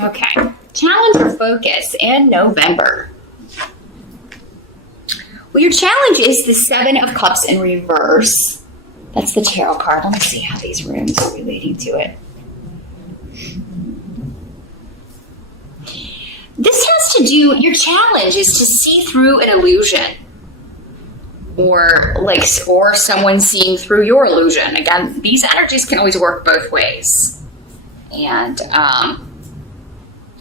Okay. Challenge or focus in November. Well, your challenge is the Seven of Cups in reverse. That's the tarot card. Let me see how these runes are relating to it. This has to do, your challenge is to see through an illusion. Or someone seeing through your illusion. Again, these energies can always work both ways. And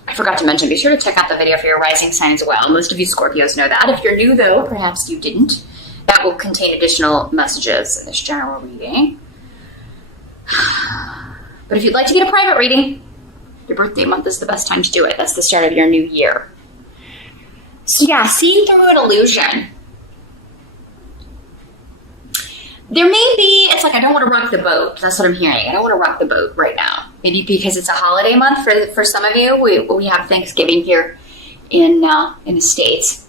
I forgot to mention, be sure to check out the video for your rising sign as well. Most of you Scorpios know that. If you're new, though, perhaps you didn't. That will contain additional messages in this general reading. But if you'd like to get a private reading, your birthday month is the best time to do it. That's the start of your new year. So yeah, seeing through an illusion. There may be, it's like, I don't want to rock the boat. That's what I'm hearing. I don't want to rock the boat right now. Maybe because it's a holiday month for some of you. We have Thanksgiving here in the States.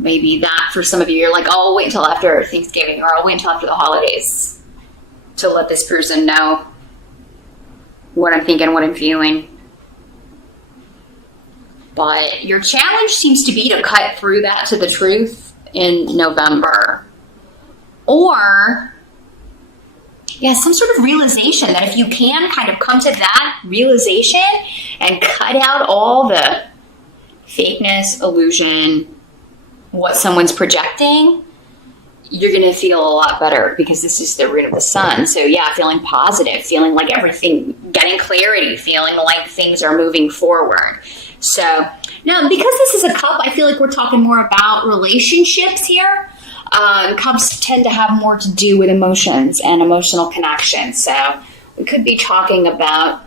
Maybe that for some of you, you're like, oh, I'll wait until after Thanksgiving, or I'll wait until after the holidays to let this person know what I'm thinking, what I'm feeling. But your challenge seems to be to cut through that to the truth in November. Or, yeah, some sort of realization that if you can kind of come to that realization and cut out all the fakeness, illusion, what someone's projecting, you're going to feel a lot better because this is the rune of the sun. So yeah, feeling positive, feeling like everything, getting clarity, feeling like things are moving forward. So now, because this is a cup, I feel like we're talking more about relationships here. Cups tend to have more to do with emotions and emotional connection. So we could be talking about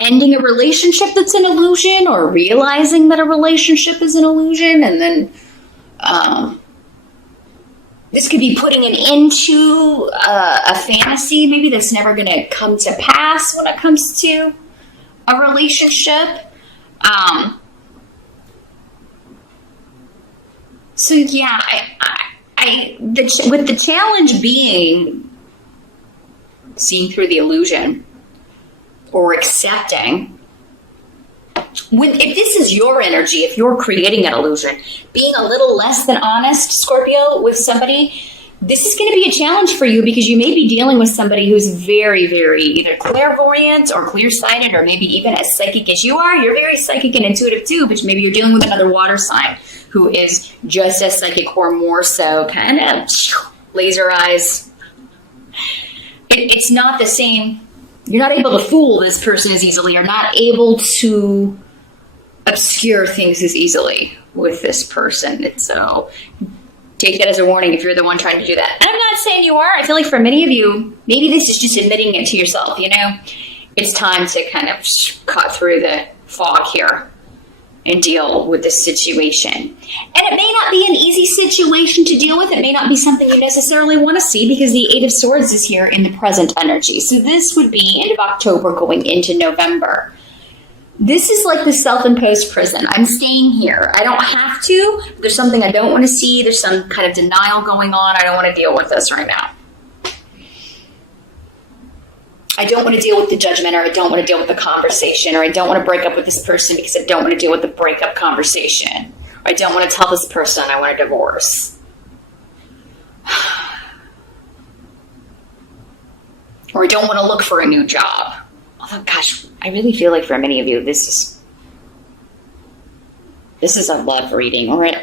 ending a relationship that's an illusion, or realizing that a relationship is an illusion. And then this could be putting an end to a fantasy maybe that's never going to come to pass when it comes to a relationship. So yeah, with the challenge being seeing through the illusion or accepting, if this is your energy, if you're creating an illusion, being a little less than honest, Scorpio, with somebody, this is going to be a challenge for you because you may be dealing with somebody who's very, very either clairvoyant or clear-sighted, or maybe even as psychic as you are. You're very psychic and intuitive too, but maybe you're dealing with another water sign who is just as psychic or more so, kind of laser eyes. It's not the same. You're not able to fool this person as easily. You're not able to obscure things as easily with this person. So take that as a warning if you're the one trying to do that. And I'm not saying you are. I feel like for many of you, maybe this is just admitting it to yourself, you know? It's time to kind of cut through the fog here and deal with this situation. And it may not be an easy situation to deal with. It may not be something you necessarily want to see because the Eight of Swords is here in the present energy. So this would be end of October going into November. This is like the self-imposed prison. I'm staying here. I don't have to. There's something I don't want to see. There's some kind of denial going on. I don't want to deal with this right now. I don't want to deal with the judgment, or I don't want to deal with the conversation, or I don't want to break up with this person because I don't want to deal with the breakup conversation. Or I don't want to tell this person I want a divorce. Or I don't want to look for a new job. Although, gosh, I really feel like for many of you, this is a love reading, or a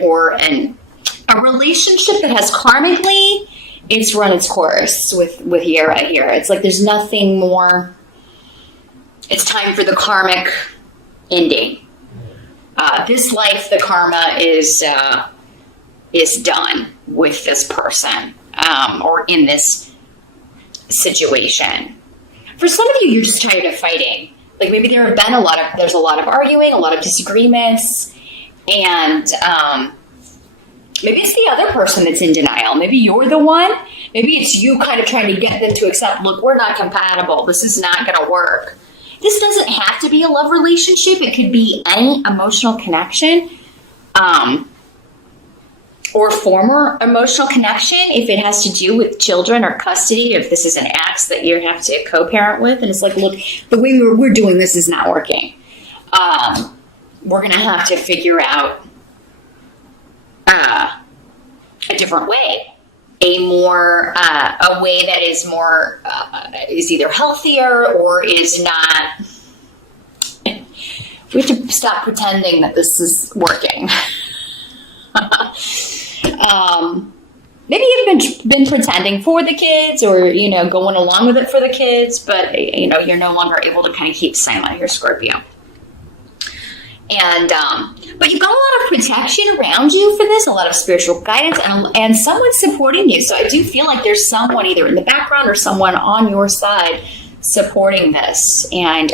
relationship that has karmically, it's run its course with here right here. It's like there's nothing more. It's time for the karmic ending. This life, the karma is done with this person or in this situation. For some of you, you're just tired of fighting. Like maybe there's a lot of arguing, a lot of disagreements, and maybe it's the other person that's in denial. Maybe you're the one. Maybe it's you kind of trying to get them to accept, look, we're not compatible. This is not going to work. This doesn't have to be a love relationship. It could be any emotional connection. or former emotional connection, if it has to do with children or custody, if this is an ex that you have to co-parent with, and it's like, look, the way we're doing this is not working. We're going to have to figure out a different way, a way that is more, is either healthier or is not. We have to stop pretending that this is working. Maybe you've been pretending for the kids, or going along with it for the kids, but you're no longer able to kind of keep silent here, Scorpio. And but you've got a lot of protection around you for this, a lot of spiritual guidance, and someone supporting you. So I do feel like there's someone either in the background or someone on your side supporting this. And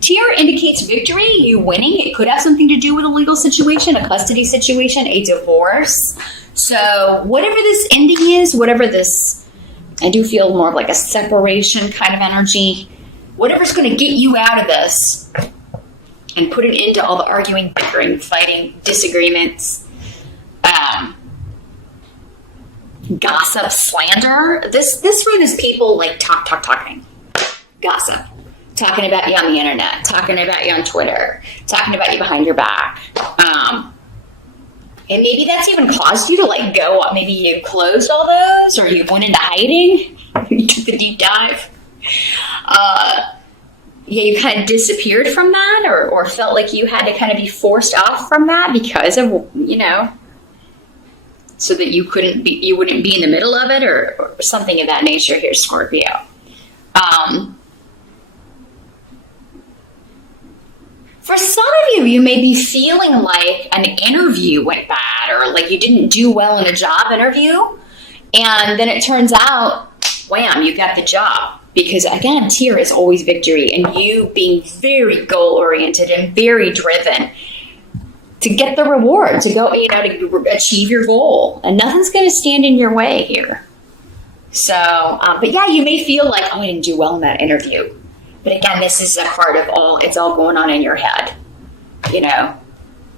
Tear indicates victory, you winning. It could have something to do with a legal situation, a custody situation, a divorce. So whatever this ending is, whatever this, I do feel more of like a separation kind of energy. Whatever's going to get you out of this and put an end to all the arguing, bickering, fighting, disagreements, gossip, slander. This room is people like talking. Gossip. Talking about you on the internet. Talking about you on Twitter. Talking about you behind your back. And maybe that's even caused you to like go up. Maybe you closed all those, or you went into hiding. You took the deep dive. You kind of disappeared from that, or felt like you had to kind of be forced off from that because of, so that you wouldn't be in the middle of it, or something of that nature here, Scorpio. For some of you may be feeling like an interview went bad, or like you didn't do well in a job interview, and then it turns out, wham, you got the job. Because again, Tear is always victory, and you being very goal-oriented and very driven to get the reward, to go, to achieve your goal. And nothing's going to stand in your way here. So, but yeah, you may feel like, I didn't do well in that interview. But again, this is a part of it's all going on in your head. You're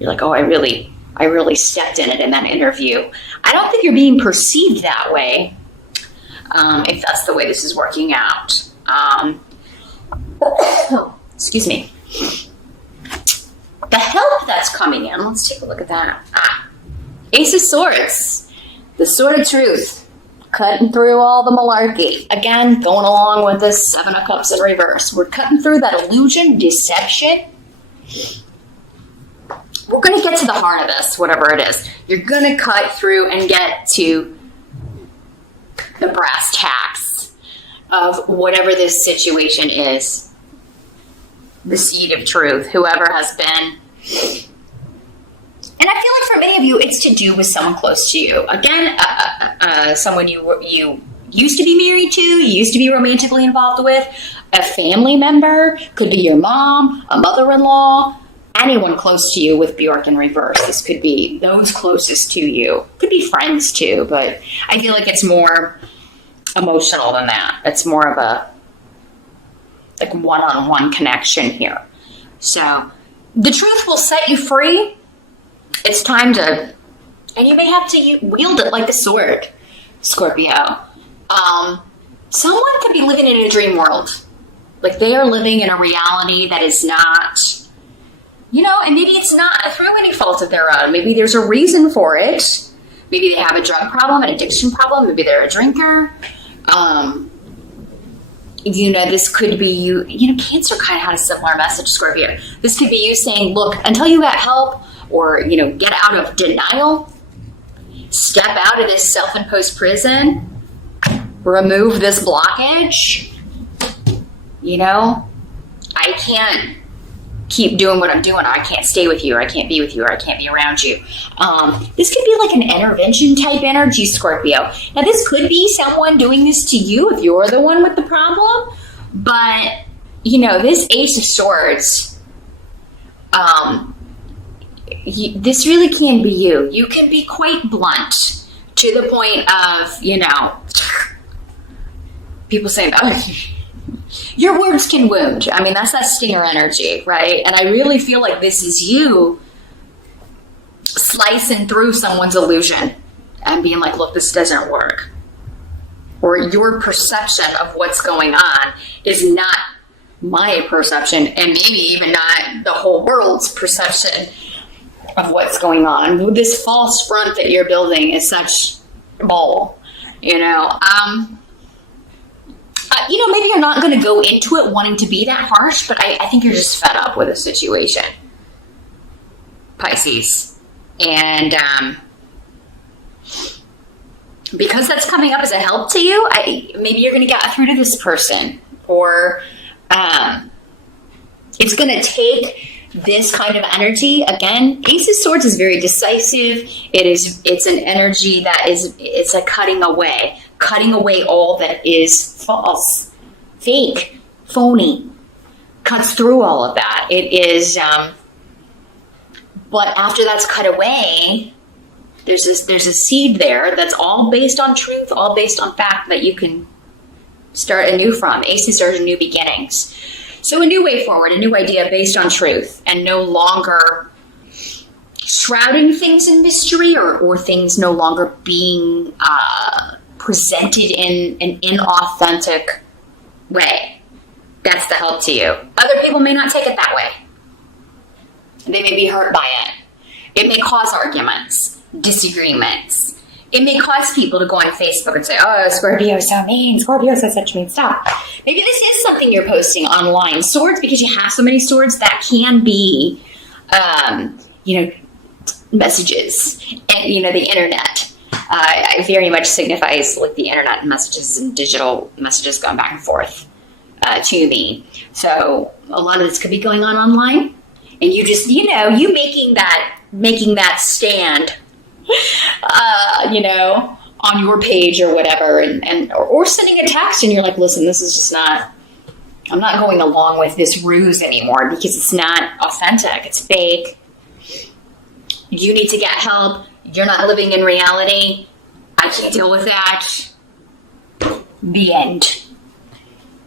like, I really stepped in it in that interview. I don't think you're being perceived that way. If that's the way this is working out. Excuse me. The help that's coming in, let's take a look at that. Ace of Swords, the Sword of Truth, cutting through all the malarkey. Again, going along with this Seven of Cups in reverse. We're cutting through that illusion, deception. We're going to get to the heart of this, whatever it is. You're going to cut through and get to the brass tacks of whatever this situation is. The seed of truth, whoever has been. And I feel like for many of you, it's to do with someone close to you. Again, someone you used to be married to, you used to be romantically involved with, a family member, could be your mom, a mother-in-law, anyone close to you with Bjork in reverse. This could be those closest to you. Could be friends too, but I feel like it's more emotional than that. It's more of a like one-on-one connection here. So the truth will set you free. It's time to, and you may have to wield it like a sword, Scorpio. Someone could be living in a dream world. Like they are living in a reality that is not, and maybe it's not through any fault of their own. Maybe there's a reason for it. Maybe they have a drug problem, an addiction problem. Maybe they're a drinker. This could be you. Cancer kind of had a similar message, Scorpio. This could be you saying, look, until you got help, or, get out of denial, step out of this self-imposed prison, remove this blockage. I can't keep doing what I'm doing, or I can't stay with you, or I can't be with you, or I can't be around you. This could be like an intervention type energy, Scorpio. Now, this could be someone doing this to you if you're the one with the problem. But, this Ace of Swords, this really can be you. You can be quite blunt to the point of, people saying, your words can wound. I mean, that's that stinger energy, right? And I really feel like this is you slicing through someone's illusion. and being like, look, this doesn't work. Or your perception of what's going on is not my perception, and maybe even not the whole world's perception of what's going on. This false front that you're building is such bull, you know. Maybe you're not going to go into it wanting to be that harsh, but I think you're just fed up with the situation, Pisces. And because that's coming up as a help to you, maybe you're going to get through to this person, or it's going to take this kind of energy. Again, Ace of Swords is very decisive. It's an energy that it's like cutting away all that is false, fake, phony. Cuts through all of that. It is, but after that's cut away, there's a seed there that's all based on truth, all based on fact that you can start anew from. Aces are new beginnings. So a new way forward, a new idea based on truth, and no longer shrouding things in mystery, or things no longer being presented in an inauthentic way. That's the help to you. Other people may not take it that way. They may be hurt by it. It may cause arguments, disagreements. It may cause people to go on Facebook and say, oh, Scorpio is so mean. Scorpio says such mean stuff. Maybe this is something you're posting online. Swords, because you have so many swords, that can be, messages. And, the internet. It very much signifies like the internet and messages and digital messages going back and forth to me. So a lot of this could be going on online. And you just, you making that stand, on your page or whatever, or sending a text and you're like, listen, this is just not, I'm not going along with this ruse anymore because it's not authentic. It's fake. You need to get help. You're not living in reality. I can't deal with that. The end.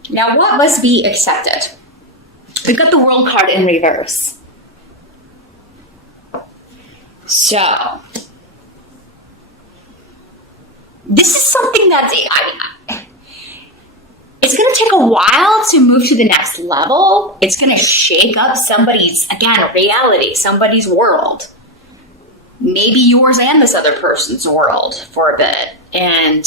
Now, what must be accepted? We've got the World card in reverse. So, this is something that's, it's going to take a while to move to the next level. It's going to shake up somebody's, again, reality, somebody's world. Maybe yours and this other person's world for a bit. And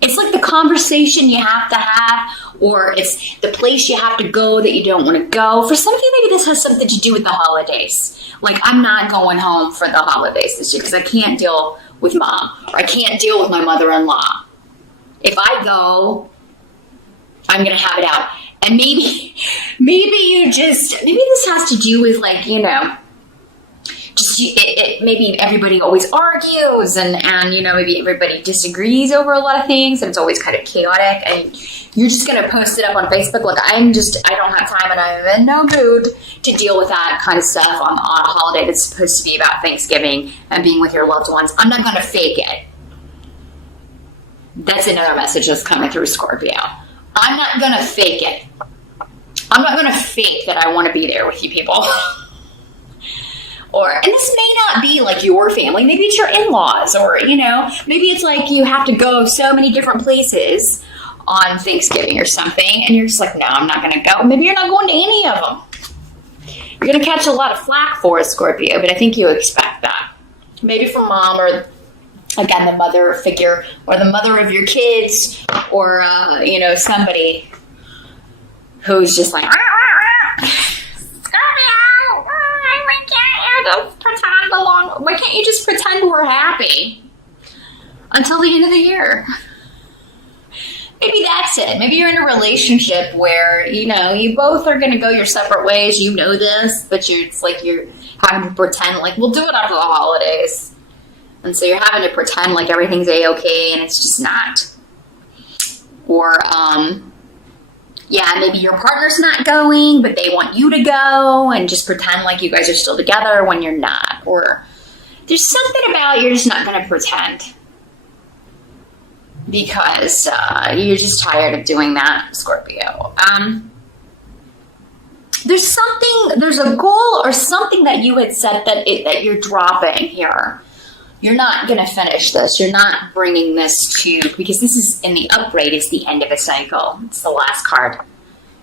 it's like the conversation you have to have, or it's the place you have to go that you don't want to go. For some of you, maybe this has something to do with the holidays. Like, I'm not going home for the holidays this year because I can't deal with mom, or I can't deal with my mother-in-law. If I go, I'm going to have it out. And maybe this has to do with, like, maybe everybody always argues and maybe everybody disagrees over a lot of things and it's always kind of chaotic, and you're just going to post it up on Facebook. Look, I don't have time and I'm in no mood to deal with that kind of stuff on a holiday that's supposed to be about Thanksgiving and being with your loved ones. I'm not going to fake it. That's another message that's coming through, Scorpio. I'm not going to fake it. I'm not going to fake that I want to be there with you people. And this may not be like your family. Maybe it's your in-laws, or, maybe it's like you have to go so many different places on Thanksgiving or something. And you're just like, no, I'm not going to go. Maybe you're not going to any of them. You're going to catch a lot of flack for it, Scorpio, but I think you expect that. Maybe from mom, or, again, the mother figure, or the mother of your kids, or, somebody who's just like, why can't you just pretend we're happy until the end of the year? Maybe that's it. Maybe you're in a relationship where, you both are going to go your separate ways. You know this, but it's like you're having to pretend like we'll do it after the holidays. And so you're having to pretend like everything's A-okay, and it's just not. Or, maybe your partner's not going, but they want you to go, and just pretend like you guys are still together when you're not. Or there's something about you're just not going to pretend because you're just tired of doing that, Scorpio. there's a goal or something that you had set that you're dropping here. You're not going to finish this. You're not bringing this to, because this is in the upright, it's the end of a cycle. It's the last card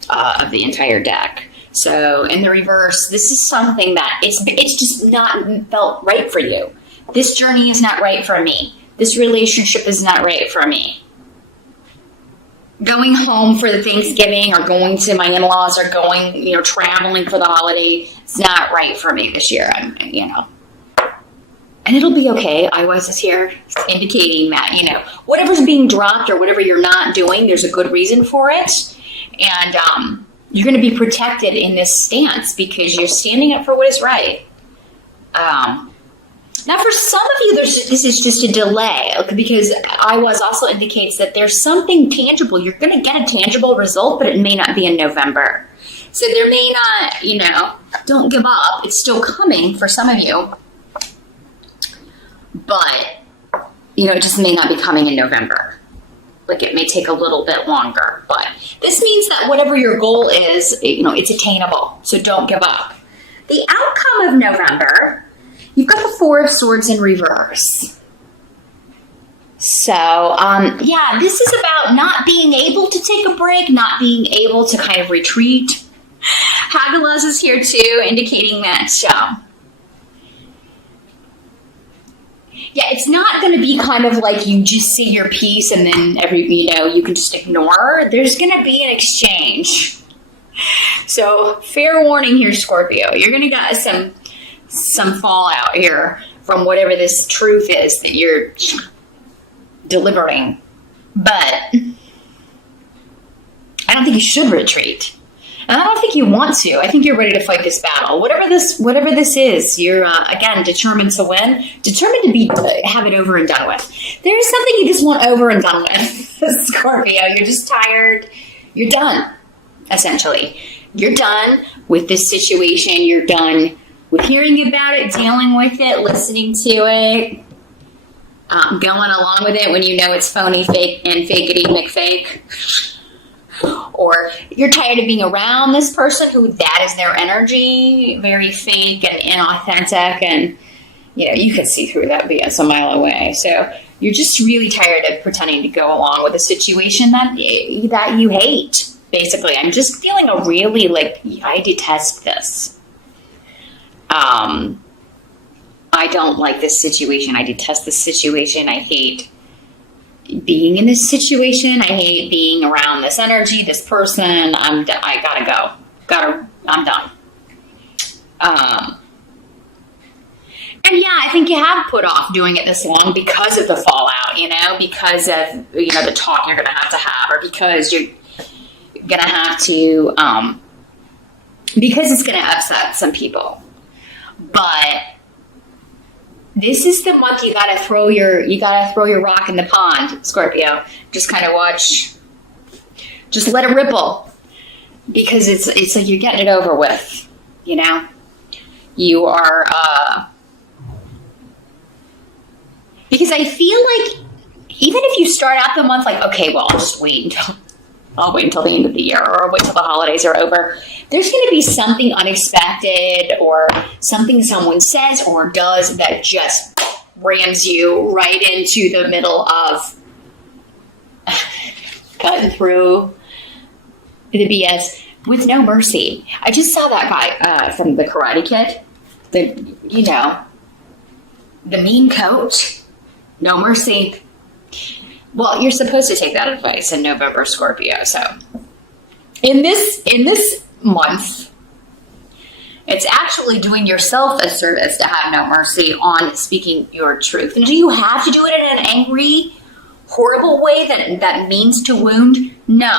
of the entire deck. So in the reverse, this is something that it's just not felt right for you. This journey is not right for me. This relationship is not right for me. Going home for the Thanksgiving or going to my in-laws or going, traveling for the holiday, it's not right for me this year. And it'll be okay. I was here indicating that, whatever's being dropped or whatever you're not doing, there's a good reason for it. And you're going to be protected in this stance because you're standing up for what is right. Now, for some of you, this is just a delay, because I was also indicates that there's something tangible. You're going to get a tangible result, but it may not be in November. So there may not, don't give up. It's still coming for some of you. But, it just may not be coming in November. Like, it may take a little bit longer. But this means that whatever your goal is, it's attainable. So don't give up. The outcome of November, you've got the Four of Swords in reverse. So, this is about not being able to take a break, not being able to kind of retreat. Hagalaz is here too, indicating that, it's not going to be kind of like you just say your piece and then you can just ignore. There's going to be an exchange. So, fair warning here, Scorpio. You're going to get some fallout here from whatever this truth is that you're delivering. But I don't think you should retreat. And I don't think you want to. I think you're ready to fight this battle. Whatever this is, you're, again, determined to win. Determined to have it over and done with. There's something you just want over and done with, Scorpio. You're just tired. You're done, essentially. You're done with this situation. You're done with hearing about it, dealing with it, listening to it, going along with it when you know it's phony, fake, and fakety McFake. Or you're tired of being around this person who that is their energy, very fake and inauthentic, and you can see through that BS a mile away. So you're just really tired of pretending to go along with a situation that you hate. Basically, I'm just feeling a really I detest this. I don't like this situation. I detest this situation. I hate being in this situation. I hate being around this energy, this person. I gotta go. I'm done. And I think you have put off doing it this long because of the fallout, because of, the talk you're gonna have, or because you're gonna have to, because it's gonna upset some people. But this is the month you gotta throw your rock in the pond, Scorpio. Just kind of watch. Just let it ripple, because it's like you're getting it over with. You are. Because I feel like even if you start out the month okay, well, I'll wait until the end of the year, or I'll wait till the holidays are over. There's going to be something unexpected or something someone says or does that just rams you right into the middle of cutting through the BS with no mercy. I just saw that guy from the Karate Kid. The mean coach. No mercy. Well, you're supposed to take that advice in November, Scorpio. So in this month, it's actually doing yourself a service to have no mercy on speaking your truth. And do you have to do it in an angry, horrible way that means to wound? No.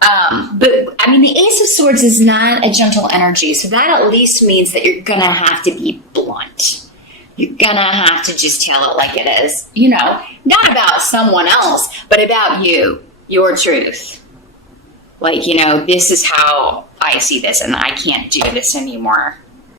But I mean, the Ace of Swords is not a gentle energy, so that at least means that you're gonna have to be blunt. You're gonna have to just tell it like it is. Not about someone else, but about you, your truth. This is how I see this, and I can't do this anymore.